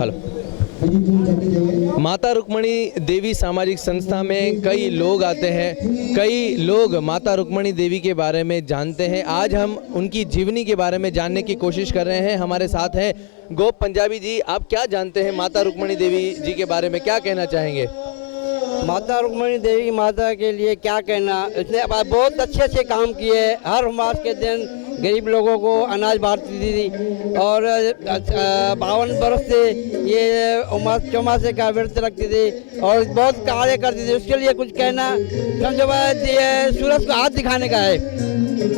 Hello. माता रुक्मणी देवी सामाजिक संस्था में कई लोग आते हैं, कई लोग माता रुक्मणी देवी के बारे में जानते हैं। आज हम उनकी जीवनी के बारे में जानने की कोशिश कर रहे हैं। हमारे साथ हैं गोप पंजाबी जी। आप क्या जानते हैं माता रुक्मणी देवी जी के बारे में, क्या कहना चाहेंगे? माता रुक्मणी देवी माता के लिए क्या कहना, इसने बहुत अच्छे अच्छे काम किए। हर उमास के दिन गरीब लोगों को अनाज बांटती थी और 52 वर्ष से ये उमास चौमासे का व्रत रखती थी और बहुत कार्य करती थी। उसके लिए कुछ कहना समझो सूरज को हाथ दिखाने का है।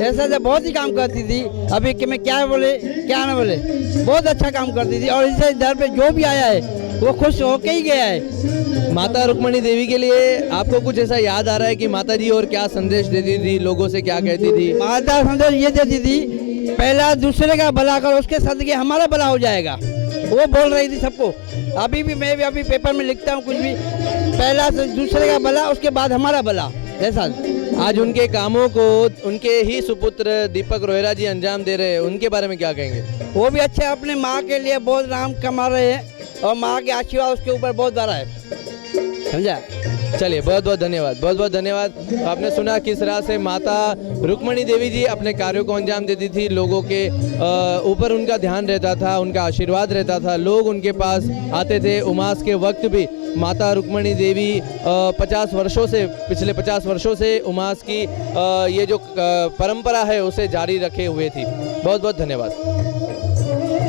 ऐसा ऐसा बहुत ही काम करती थी। अभी कि मैं क्या बोले क्या ना बोले, बहुत अच्छा काम करती थी और इससे दर पे जो भी आया है वो खुश होके ही गया है। माता रुक्मणी देवी के लिए आपको कुछ ऐसा याद आ रहा है कि माता जी और क्या संदेश देती थी, लोगों से क्या कहती थी? माता संदेश ये देती थी, पहला दूसरे का भला करो, उसके सदके हमारा भला हो जाएगा। वो बोल रही थी सबको। अभी भी मैं भी अभी पेपर में लिखता हूँ कुछ भी, पहला दूसरे का भला, उसके बाद हमारा भला। ऐसा आज उनके कामों को उनके ही सुपुत्र दीपक रोहिरा जी अंजाम दे रहे हैं, उनके बारे में क्या कहेंगे? वो भी अच्छे अपने माँ के लिए बहुत नाम कमा रहे हैं और माँ के आशीर्वाद उसके ऊपर बहुत बड़ा है। समझा? चलिए, बहुत बहुत धन्यवाद, बहुत बहुत धन्यवाद। तो आपने सुना किस तरह से माता रुक्मणी देवी जी अपने कार्यों को अंजाम देती थी, लोगों के ऊपर उनका ध्यान रहता था, उनका आशीर्वाद रहता था, लोग उनके पास आते थे। उमास के वक्त भी माता रुक्मणी देवी 50 वर्षों से, पिछले 50 वर्षों से उमास की ये जो परंपरा है उसे जारी रखे हुए थी। बहुत बहुत धन्यवाद।